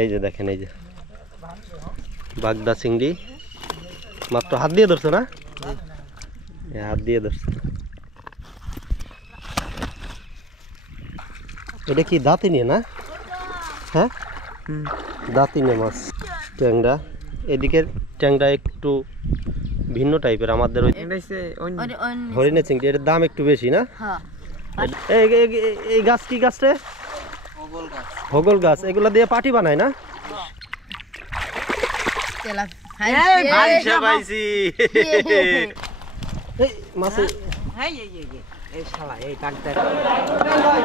এই যে দেখেন, এই যে বাগদা চিংড়ি, মাত্র হাত দিয়ে ধরছো না? হাত দিয়ে ধরছো। এটা কি দাঁতি নিয়ে না? হ্যাঁ, দাঁতি নিয়ে মাছ। ট্যাংরা, এদিকের ট্যাংরা একটু ভিন্ন টাইপের, আমাদের ওই হরিণের চিংড়ি, এটার দাম একটু বেশি না? এই গাছ কি গাছ রে? হগল গাছ। এগুলা দিয়ে পাটি বানায় না?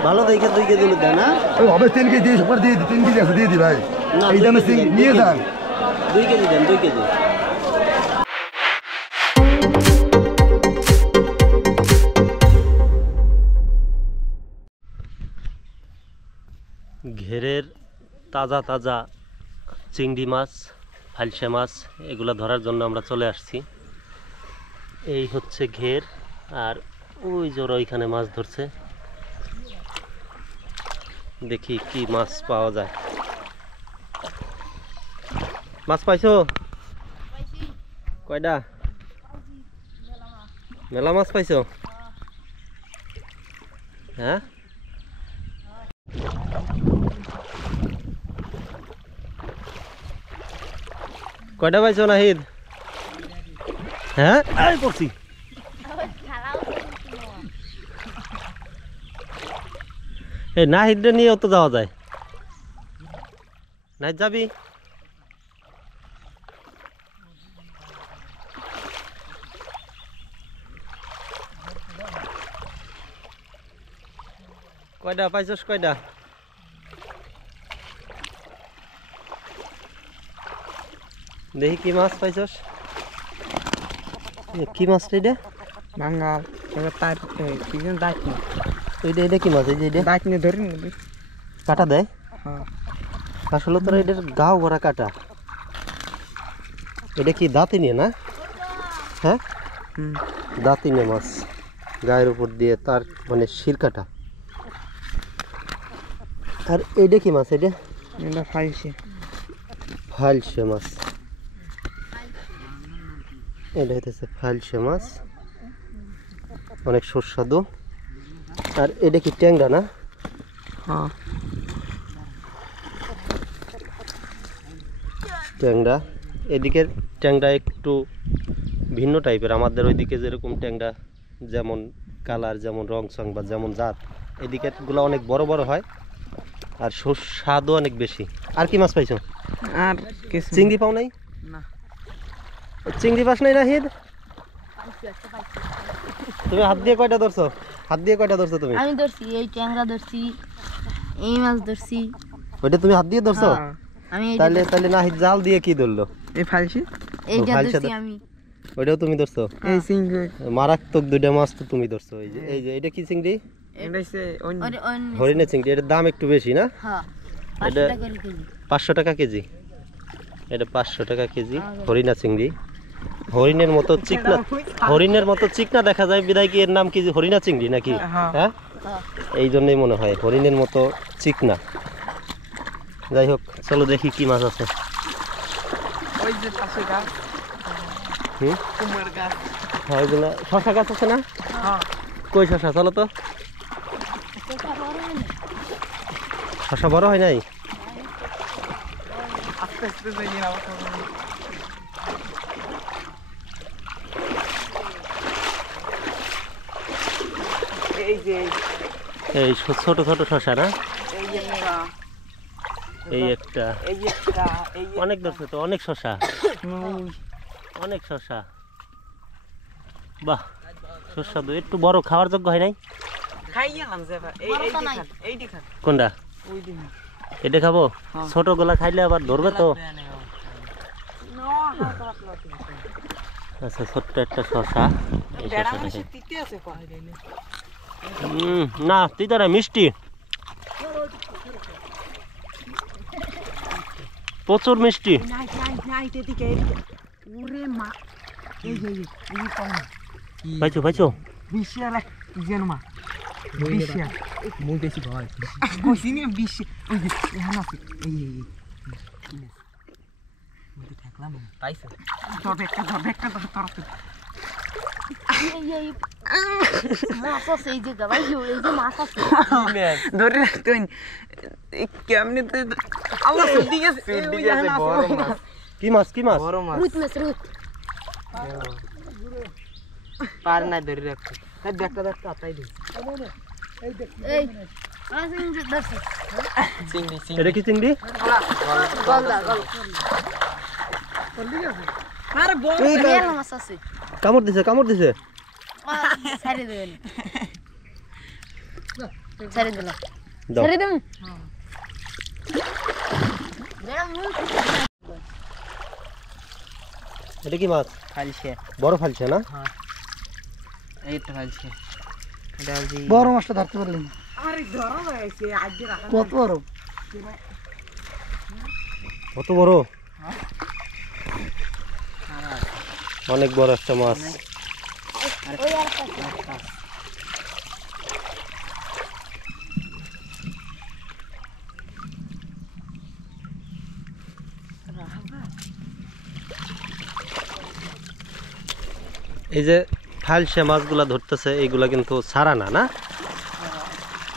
ভালো দেখে 2 কেজি দেয় না? 3 কেজি দিয়ে 3 কেজি আছে, দিয়ে দি ভাই। এই দামে নিয়ে যান। 2 কেজি দেন, 2 কেজি। ঘেরের তাজা তাজা চিংড়ি মাছ, ফালসা মাছ, এগুলা ধরার জন্য আমরা চলে আসছি। এই হচ্ছে ঘের, আর ওই জোর ওইখানে মাছ ধরছে। দেখি কি মাছ পাওয়া যায়। মাছ পাইছো? কয়টা? মেলা মাছ পাইছো? হ্যাঁ, কয়টা পাইছো নাহিদ? হ্যাঁ, এই পড়ছি। এই নাহিদরে নিয়েও তো যাওয়া যায়। নাহিদ যাবি? কয়টা পাইছস? কয়টা? দেখি কি মাছ পাইছস। কি মাছ এটা? বাঙ্গাল। তার এটা কি মাছ? এই যে এটা দাঁত নিয়ে ধরে কাটা দেয়। আসলে তোর এটার গাও ভরা কাটা। এটা কি দাঁতি নিয়ে না? হ্যাঁ, দাঁতি নিয়ে মাছ, গায়ের উপর দিয়ে তার মানে শির কাটা। আর এইটা কি মাছ? এটা ফালসা মাছ। এটা হইতেছে ফালসা মাছ, অনেক সুস্বাদু। আর এটা কি ট্যাংরা না? ট্যাংরা, এদিকের ট্যাংরা একটু ভিন্ন টাইপের, আমাদের ওইদিকে যেরকম ট্যাংরা যেমন কালার, যেমন রং সং বা যেমন জাত, এদিকের গুলো অনেক বড় বড় হয় আর সুস্বাদু অনেক বেশি। আর কি মাছ পাইছো? আর চিংড়ি পাও নাই? চিংড়ি পাস নাই নাহিদ? তুমি হাত দিয়ে কয়টা ধরছো? হাত দিয়ে কয়টা ধরছো তুমি? আমি ধরছি, এই ট্যাংরা ধরছি, এই মাছ ধরছি। ওইটা তুমি হাত দিয়ে ধরছো? আমি তাহলে নাহিদ জাল দিয়ে কি ধরলো? এই ফালসি, এইটা ধরছি আমি। ওইটাও তুমি ধরছো? এই চিংড়ি মারাত্মক 2টা মাছ তো তুমি ধরছো। এই যে এটা কি চিংড়ি? হরিণের চিংড়ি। এটার দাম একটু বেশি না? এটা 500 টাকা কেজি। এটা 500 টাকা কেজি হরিণা চিংড়ি। হরিণের মতো চিকনা, হরিণের মতো চিকনা দেখা যায় বিদায় কি এর নাম কি হরিণা চিংড়ি নাকি? হ্যাঁ, এই জন্যই মনে হয় হরিণের মতো চিকনা। যাই হোক, চলো দেখি কি মাছ আছে। শশা গাছ আছে না? কই শশা? চলো তো। শশা বড় হয় নাই? এই ছোট ছোট শশা না? এই একটা, অনেক ধরছে তো, অনেক শশা, অনেক শশা। বাহ, সুস্বাদু। একটু বড়, খাওয়ার যোগ্য হয় নাই? কোনটা? এটা খাবো? ছোট গুলা খাইলে আবার ধরবে তো। আচ্ছা, ছোট্ট একটা শশা। না, তিতা না, মিষ্টি, প্রচুর মিষ্টি। পাইছো পাইছো? পাইছো মাছ আছে এই যে ভাই এই যে মাছ আছে ধরে তুই কেমনে তুই আল্লাহ সুদি গেছে বড় মাছ কি মাছ কি মাছ রুট মাছ রুট পার না ধরে রাখতে তাই ব্যাগটা দেখতে আতাই দে এই মাছ এই যে ধরছে চিংড়ি এটা কি চিংড়ি গলদা গল আরে বড় রিয়েল মাছ আছে কামড় দিছে ছাড়ি দেবেন ছাড়ি দিলাম দাও ছাড়ি দেব এটা কি মাছ ফালছে বড় ফালছে না এইটা ফালছে এটা জি বড় মাছটা ধরতে পারলেন আরে ধরা হয়েছে আজ রাখা কত বড় কত বড় অনেক বড় একটা মাছ ওই আর একটা এই যে ফালসে মাছগুলা ধরতেছে এইগুলা কিন্তু ছাড়া না না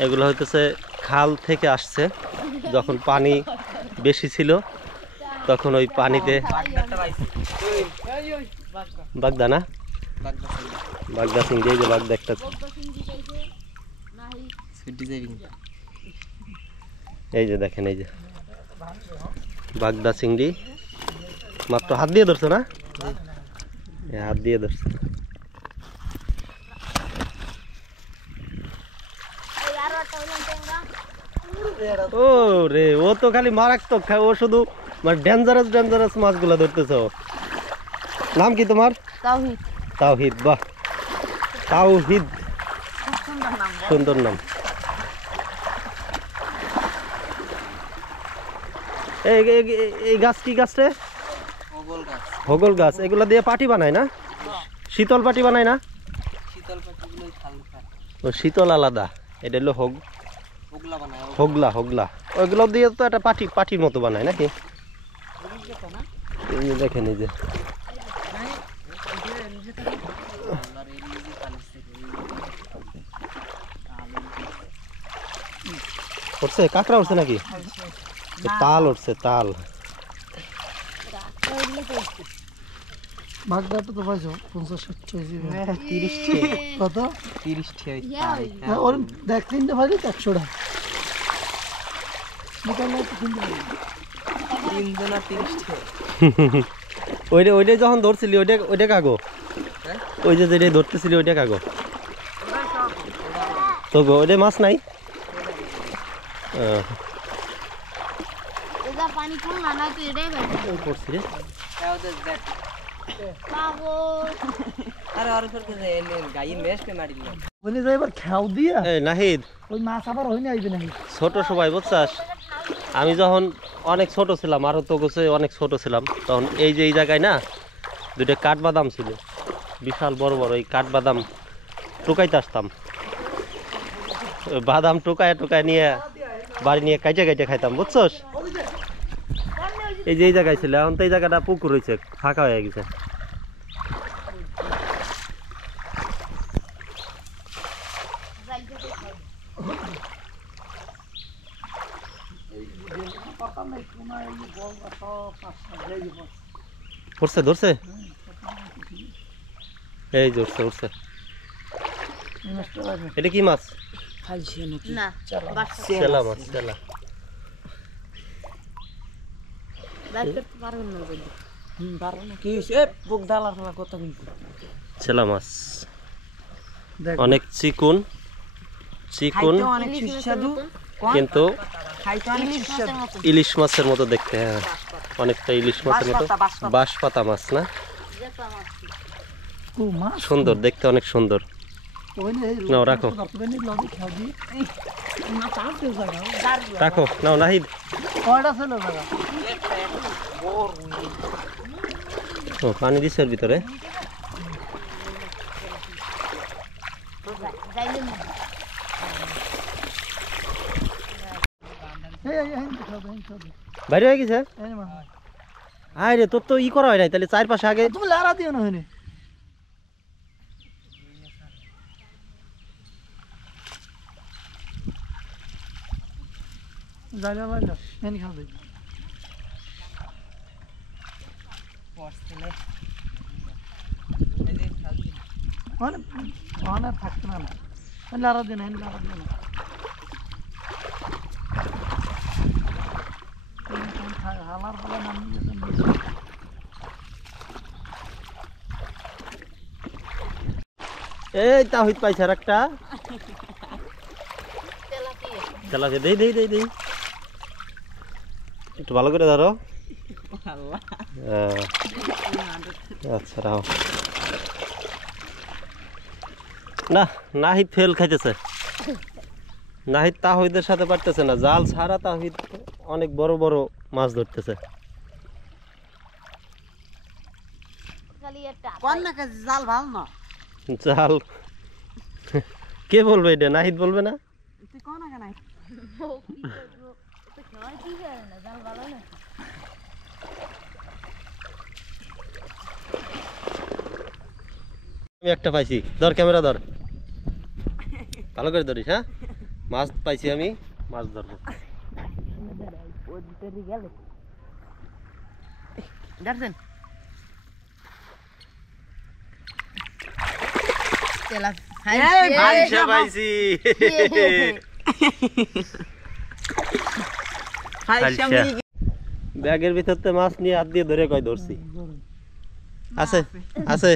এগুলো হইতেছে খাল থেকে আসছে যখন পানি বেশি ছিল তখন ওই পানিতে বাগদা না বাগদা চিংড়ি এই যে বাগদা একটা ছুটি যাবি এই যে দেখেন এই যে বাগদা চিংড়ি মাত্র হাত দিয়ে ধরছো না হাত দিয়ে ধরছো ও রে ও তো খালি মারাত্মক খায় ও শুধু মানে ডেঞ্জারাস মাছগুলা ধরতেছে ও নাম কি তোমার তাওহীদ তাওহীদ বাহ তাওহীদ সুন্দর নাম এই গাছ কি গাছ রে ওগল গাছ হগল গাছ এগুলা দিয়ে পাটি বানায় না শীতল পাটি বানায় না শীতল পাটিগুলোই হালকা ও শীতল আলাদা এটা হলো ওগলা বানায় হোগলা ওইগুলো দিয়ে তো একটা পাটির মতো বানায় নাকি এই যে দেখেন এই যে উঠছে কাঁকড়া উঠছে নাকি তাল উঠছে তাল বাগদাটা তো পাইছো 50-60 30 কত 30 ঠিক হ্যাঁ ওর দেখ তিনটে ভাজি 100 টাকা দোকানে তো কিনতে পারি তিন জনা 30 ঠিক ওইটা যখন ধরছিলি ওইটা কাগো ওই যে যেটা ধরতেছিলি ওইটা কাগো তো গো ওইটা মাছ নাই এদা পানি কম না না তো এটাই ভাই করছি রে তাওদের দেখ বাবু আরে আর ফের কে এলে গাইন মেশ কে মারি দিলাম বলি যে এবার খাও দিয়া এই নাহিদ ওই মাছ আবার হইনি আইবে নাকি ছোট সবাই বুঝছাস আমি যখন অনেক ছোট ছিলাম আরও তো গোছে অনেক ছোট ছিলাম তখন এই যে এই জায়গায় না দুটো কাঠবাদাম ছিল বিশাল বড় বড় এই কাঠবাদাম টোকাইতে আসতাম ওই বাদাম টোকায় নিয়ে বাড়ি নিয়ে কাইটে খাইতাম বুঝছস এই যে এই জায়গায় ছিল এখন তো এই জায়গাটা পুকুর হয়েছে ফাঁকা হয়ে গেছে ধরছে এই যে উঠছে এটা কি মাছ ফালছে নাকি না চেলা মাছ চেলা বাইক করতে পারবেন না বলি পারো না কি হইছে এ বুক দালার না কত কিন্তু চেলা মাছ দেখ অনেক চিকুন খাইতে অনেক সুস্বাদু কিন্তু খাইতে অনেক সুস্বাদু ইলিশ মাছের মতো দেখতে হ্যাঁ অনেকটা ইলিশ মাছের মতো বাঁশপাতা মাছ না ও মাছ সুন্দর দেখতে অনেক সুন্দর ওইনে এই নাও রাখো ধরতে পারি লবি খাও দি না চালতে জায়গা রাখো নাও নাহিদ কয়টা ছিল জায়গা ও পানি দিছে এর ভিতরে বাইরে হয়ে গেছে আয় রে তোর তো ই করা হয় নাই তাহলে চারপাশে আগে তুমি লারা দিও না হইনি জায়গা লাগা এনে খাবে মানে মানে থাকতে না লারা দিও না লারা দিও না হালার বলে নাম দিয়েছেন এই তাহিদ পাইছে আর একটা তেলাপিয়া দেই দেই দেই দেই একটু ভালো করে ধরো আচ্ছা রাও না নাহিদ ফেল খাইতেছে নাহিদ তাহিদের সাথে পারতেছে না জাল ছাড়া তাহিদ অনেক বড় বড় মাছ ধরতেছে জাল ভাল না জাল কে বলবে এটা নাহিদ বলবে না তুই কোন আগে নাই আমি একটা পাইছি ধর ক্যামেরা ধর ভালো করে ধরিস হ্যাঁ মাছ পাইছি আমি মাছ ধরবো পাইছি ব্যাগের ভিতরতে মাছ নিয়ে হাত দিয়ে ধরে কয় ধরছি আছে আছে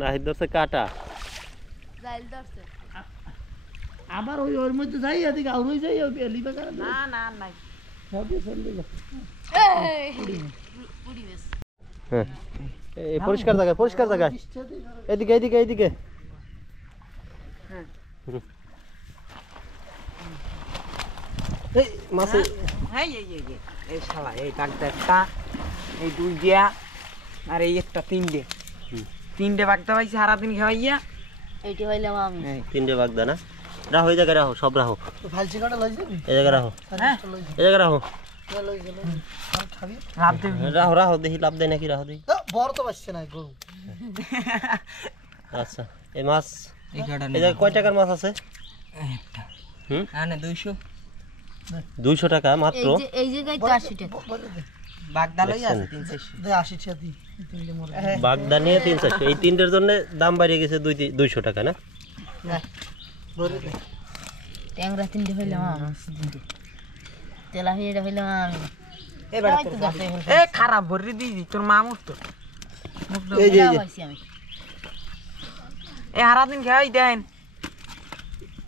নাহিদ ধরছে কাটা আবার ওই ওর মধ্যে যাই এদিকে আর হয়ে যাই লিবা করে না না নাই হ্যাঁ এই পরিষ্কার জায়গায় এদিকে এদিকে এদিকে এই মাছ এই এই শালা এই বাগদা একটা এই দুই দিয়া আর এই একটা তিনটে বাগদা পাইছি সারাদিন খাওয়াইয়া এইটি হইলাম আমি তিনটে বাগদা না রাহো এই জায়গায় রাহো সব রাহো ফালছি কাটা লই যাবি এই জায়গায় রাহো এই জায়গায় রাহো লই গেল আর খাবি লাভ দেবি রাহো রাহো দেখি লাভ দেয় নাকি রাহো দেখি বড় তো বাসছে না গরু আচ্ছা এই মাছ এই কাটা এই জায়গায় কয় টাকার মাছ আছে হুম আনে 200 200 টাকা মাত্র এই জায়গায় তো 80 টাকা বাগদা লই আছে 300 দে 80 টাকা দি তিনটে মরে বাগদা নিয়ে 300 এই তিনটের জন্য দাম বাড়িয়ে গেছে 200 টাকা না ভরে দে ট্যাংরা তিনটে হইলাম আমার তিনটে তেলাপিয়াটা হইলাম আমি এ খারাপ ভরি দিদি তোর মামুর তো এই যে আমি এ সারাদিন খাওয়াই দেন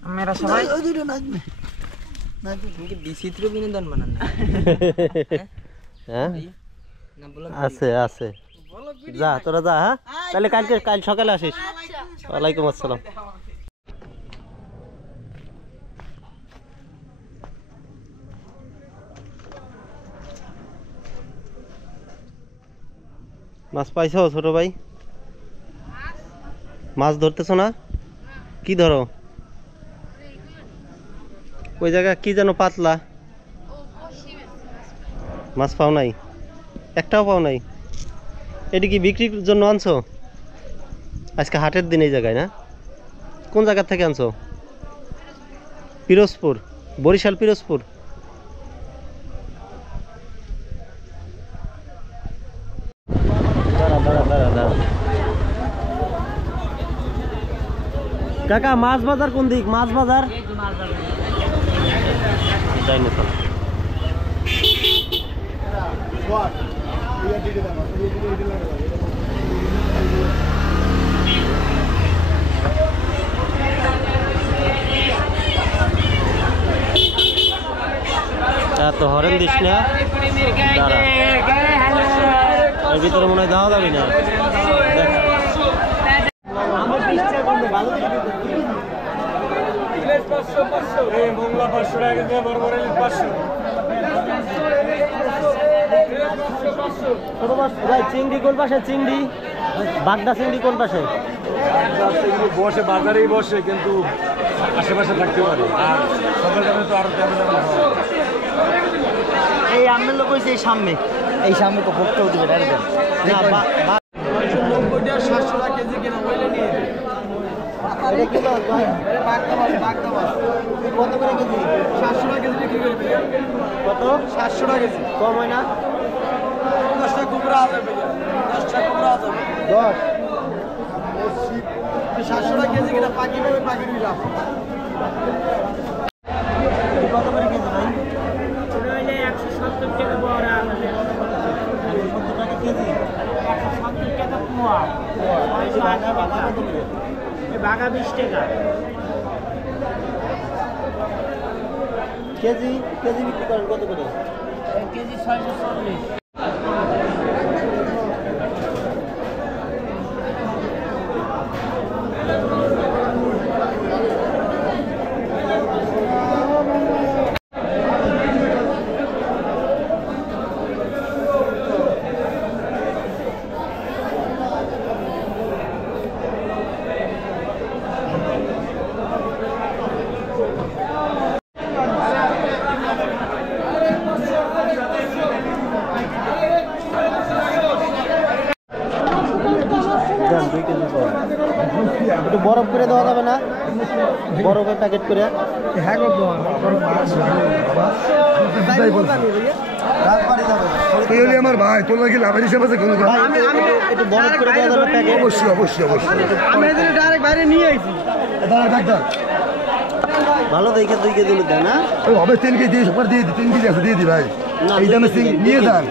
আমরা সবাই ওই দুটো নাচবে কি বিচিত্র বিনোদন বানান হ্যাঁ না বলো আছে আছে যা তোরা যা হ্যাঁ তাহলে কাল সকালে আসিস ওয়ালাইকুম আসসালাম মাছ পাইছো ছোট ভাই মাছ ধরতেছো না কি ধরো ওই জায়গা কি যেন পাতলা মাছ পাও নাই একটাও পাও নাই এটি কি বিক্রির জন্য আনছো আজকে হাটের দিন এই জায়গায় না কোন জায়গা থেকে আনছো পিরোজপুর বরিশাল পিরোজপুর কাকা মাছ বাজার কোন দিক মাছ বাজার যাই না তো হরেন দিস না দাঁড়া এর ভিতরে মনে হয় যাওয়া যাবে না চিংড়ি কোন পাশে চিংড়ি বাগদা চিংড়ি কোন পাশে বসে বাজারেই বসে কিন্তু আশেপাশে থাকতে পারে আর সকাল টাইমে তো আরো তেমন এই আমের লোক হয়েছে এই সামনে তো ভোগটাও দিবে ডাইরেক্ট না 700 টাকা কেজি কিনা বলে নিয়ে এটা কি লস ভাই বাগদা মাছ কত করে কেজি 700 টাকা কেজি বিক্রি করে ভাইয়া কত 700 টাকা কেজি কম হয় না 10 টাকা কুমড়া আছে ভাইয়া 10 টাকা কুমড়া আছে 10 700 টাকা কেজি কিনা পাখি নিলাম কত করে কেজি ভাই ওটা হইলে 170 টাকা বড় আছে 170 টাকা কেজি 170 টাকা পোয়া বাগা 20 টাকা কেজি বিক্রি করেন কত করে কেজি 640 একটু বরফ করে দেওয়া যাবে না বরফের প্যাকেট করে হ্যাঁ আমার ভাই তোর নাকি লাভের হিসাব আছে কোনো একটু বরফ করে দেওয়া যাবে প্যাকেট অবশ্যই আমি এদের ডাইরেক্ট বাইরে নিয়ে আইছি ডাক্তার ভালো দেখে 2 কেজি দেন না ওই হবে 3 কেজি দিয়ে সুপার দিয়ে 3 কেজি আছে দিয়ে দি ভাই এই দামে নিয়ে যান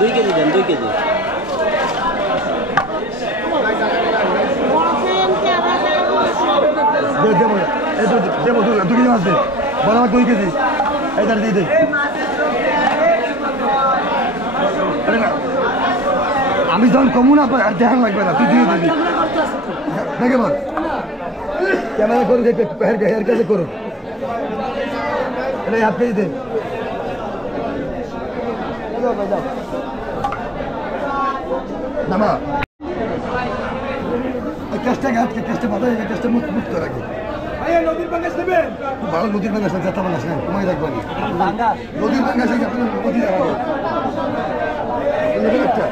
2 কেজি দেন 2 কেজি দেবো 2 কেজি মাছ দে বল আমার 2 কেজি এই দাঁড় দিয়ে দে আমি যখন কমু না আর ধ্যান লাগবে না তুই দিয়ে দিবি দেখে বল ক্যামেরা করে হেয়ার কাছে করো এটা হাফ কেজি দে নামা চেষ্টা মাথায় চেষ্টা মুক্ত রাখি নদীর বাঙ্গাস নেবেন ভালো নদীর বাঙ্গাস যাতা বাঙ্গাস নেন তোমায় রাখবো নদীর বাঙ্গাস নদী একটা